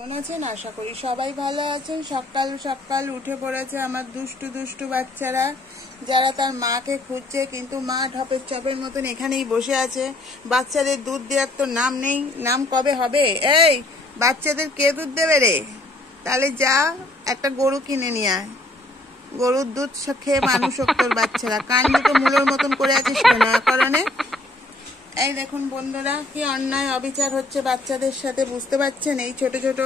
কেমন আছেন? আশা করি সবাই ভালো আছেন। সকাল সকাল উঠে পড়েছে আমার দুষ্টু দুষ্টু বাচ্চারা, যারা তার মাকে খুঁজছে, কিন্তু মা ঢপের চপের মতন এখানেই বসে আছে। বাচ্চাদের দুধ দেওয়ার তো নাম নেই। নাম কবে হবে? এই বাচ্চাদের কে দুধ দেবে রে? তাহলে যা একটা গরু কিনে নিয়ে আয়, গরুর দুধ খেয়ে মানুষ হোক তোর বাচ্চারা। কান দুটো মূলোর মতন করে আছিস কেন কারণে? এই দেখুন বন্ধুরা, কি অন্যায় অবিচার হচ্ছে বাচ্চাদের সাথে, বুঝতে পারছেন? এই ছোট ছোট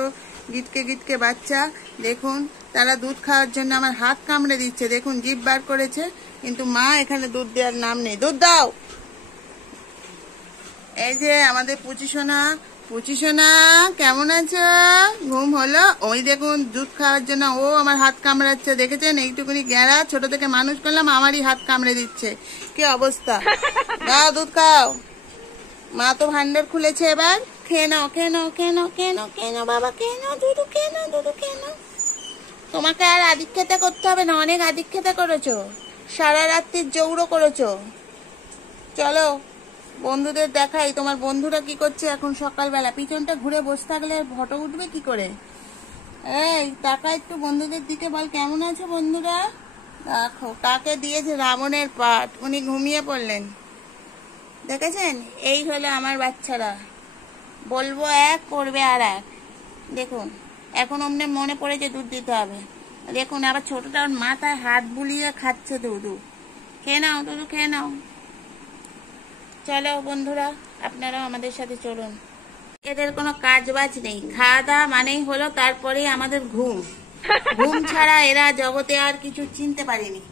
গিটকে গিটকে বাচ্চা, দেখুন তারা দুধ খাওয়ার জন্য আমার হাত কামড়ে দিচ্ছে। দেখুন জিভ বার করেছে, কিন্তু মা এখানে দুধ দেওয়ার নাম নেই। দুধ দাও। এই যে আমাদের পুচি সোনা কেমন আছো? ঘুম হলো? ওই দেখুন দুধ খাওয়ার জন্য ও আমার হাত কামড়াচ্ছে, দেখেছেন? এইটুকুনি গ্যারা, ছোট থেকে মানুষ করলাম, আমারই হাত কামড়ে দিচ্ছে। কি অবস্থা! দাও দুধ খাও। মা তো ভান্ডার খুলেছে, এবার খেয়ে নাও, খেয়ে নাও, খেয়ে নাও, খেয়ে নাও, খেয়ে নাও বাবা, খেয়ে নাও, দুধ খেয়ে নাও, দুধ খেয়ে নাও। তোমাকে আর আদিক্ষেতা করতে হবে না, অনেক আদিক্ষেতা করেছো, সারা রাত্রির জৌড়ো করেছো। চলো বন্ধুদের দেখাই তোমার বন্ধুরা কি করছে এখন সকালবেলা। পিছনটা ঘুরে বসে থাকলে ফটো উঠবে কি করে? এই টাকা একটু বন্ধুদের দিকে বল, কেমন আছে বন্ধুরা? দেখো কাকে দিয়েছে রাবণের পাট, উনি ঘুমিয়ে পড়লেন। দেখেছেন? এই হলো আমার বাচ্চারা, বলবো এক করবে আর এক। দেখুন এখন অমনে মনে পড়েছে দুধ দিতে হবে। দেখুন আবার ছোটটা ওর মাথায় হাত বুলিয়ে খাচ্ছে দুধ। খেয়ে নাও দুধ, খেয়ে নাও। চলো বন্ধুরা, আপনারাও আমাদের সাথে চলুন। এদের কোনো কাজ বাজ নেই, খাওয়া দাওয়া মানেই হলো, তারপরেই আমাদের ঘুম। ঘুম ছাড়া এরা জগতে আর কিছু চিনতে পারেনি।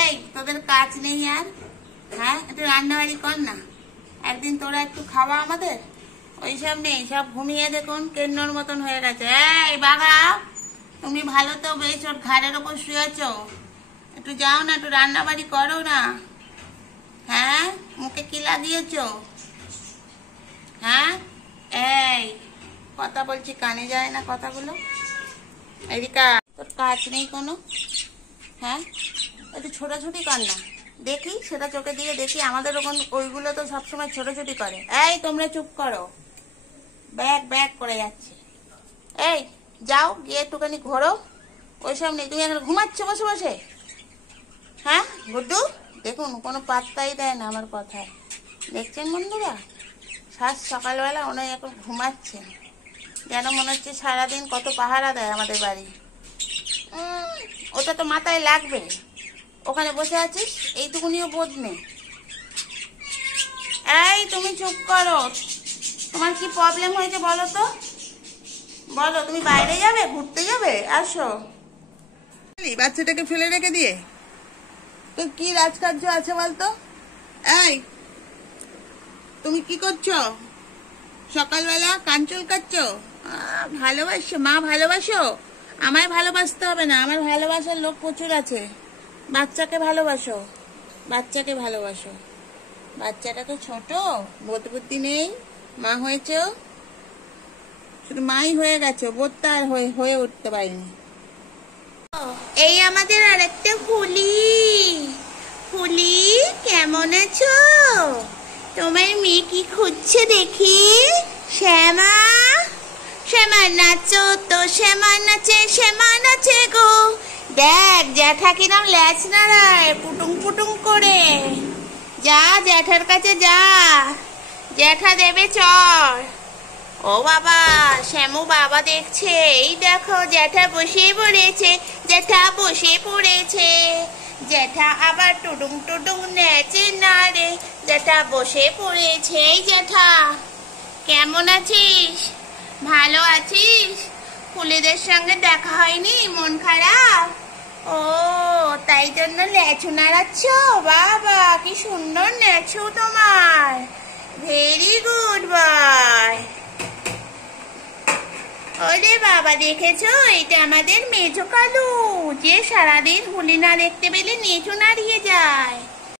এই তোদের কাজ নেই আর? হ্যাঁ, একটু রান্নাবাড়ি কর না, একদিন তোরা একটু খাওয়া আমাদের। ওইসব নেই, সব ঘুমিয়ে দেখুন কেন্নর মতন হয়ে গেছে। এই বাবা, তুমি ভালো তো বেশ, ওর ঘাড়ের ওপর শুয়েছ, একটু যাও না, একটু রান্নাবাড়ি করো না। হ্যাঁ, মুখে কি লাগিয়েছ? হ্যাঁ, এই কথা বলছি, কানে যায় না কথাগুলো? এদিকা, তোর কাজ নেই কোনো? হ্যাঁ, একটু ছোটাছুটি কর না, দেখি সেটা চোখে দিয়ে দেখি। আমাদের ওখানে ওইগুলো তো সবসময় ছোটাছুটি করে। এই তোমরা চুপ করো, ব্যাগ ব্যাগ করে যাচ্ছে। এই যাও গিয়ে একটুখানি ঘোরো। ওইসব নেই, তুমি এখন ঘুমাচ্ছ বসে বসে। হ্যাঁ গুড্ডু, দেখুন কোনো পাত্তাই দেয় না আমার কথায়। দেখছেন বন্ধুরা, সাজ সকালবেলা ওনাই এখন ঘুমাচ্ছে, যেন মনে হচ্ছে সারাদিন কত পাহারা দেয় আমাদের বাড়ি। ওটা তো মাথায় লাগবে, ওখানে বসে আছিস, এইটুকুনিও বোধ নেই। এই তুমি চুপ করো, তোমার কি প্রবলেম হয়েছে বলো তো, বলো। তুমি বাইরে যাবে, ঘুরতে যাবে? আসো। বাচ্চাটাকে ফেলে রেখে দিয়ে তো কি রাজকার্য আছে বলতো? এই তুমি কি করছো সকালবেলা? কাঞ্চল কাচ্ছো? ভালোবাসো মা, ভালোবাসো? আমায় ভালোবাসতে হবে না, আমার ভালোবাসার লোক প্রচুর আছে। বাচ্চাকে ভালোবাসো, বাচ্চাকে ভালোবাসো। বাচ্চাটা তো ছোট, বোধ বুদ্ধি নেই। মা হয়েছ, শুধু মাই হয়ে গেছো, বোধটা আর হয়ে উঠতে পারিনি। এই আমাদের আর একটা ফুলি। ফুলি কেমন আছো? তোমার মেয়ে কি খুঁজছে দেখি। শ্যামা, শ্যামা নাচো তো, শ্যামা নাচে, শ্যামা নাচে গো। দেখ জ্যাঠা কিরম ল্যাচ নাড়ায় পুটুং পুটুং করে। যা জ্যাঠার কাছে যা, জ্যাঠা দেবে চড়। ও বাবা, শ্যামু বাবা দেখছে। এই দেখো জ্যাঠা বসে পড়েছে, জ্যাঠা বসে পড়েছে। জ্যাঠা আবার টুডুং টুডুং নেচে না রে, জ্যাঠা বসে পড়েছে। এই জ্যাঠা কেমন আছিস? ভালো আছিস? ফুলেদের সঙ্গে দেখা হয়নি, মন খারাপ? ও তাই জন্য লেচু নাড়াচ্ছ? বাবা কি সুন্দর লেচু তোমার, ভেরি গুড বয়। ওরে বাবা, দেখেছো এটা আমাদের মেজো কালু, যে সারাদিন হুলি না দেখতে পেলে নেচু নাড়িয়ে যায়।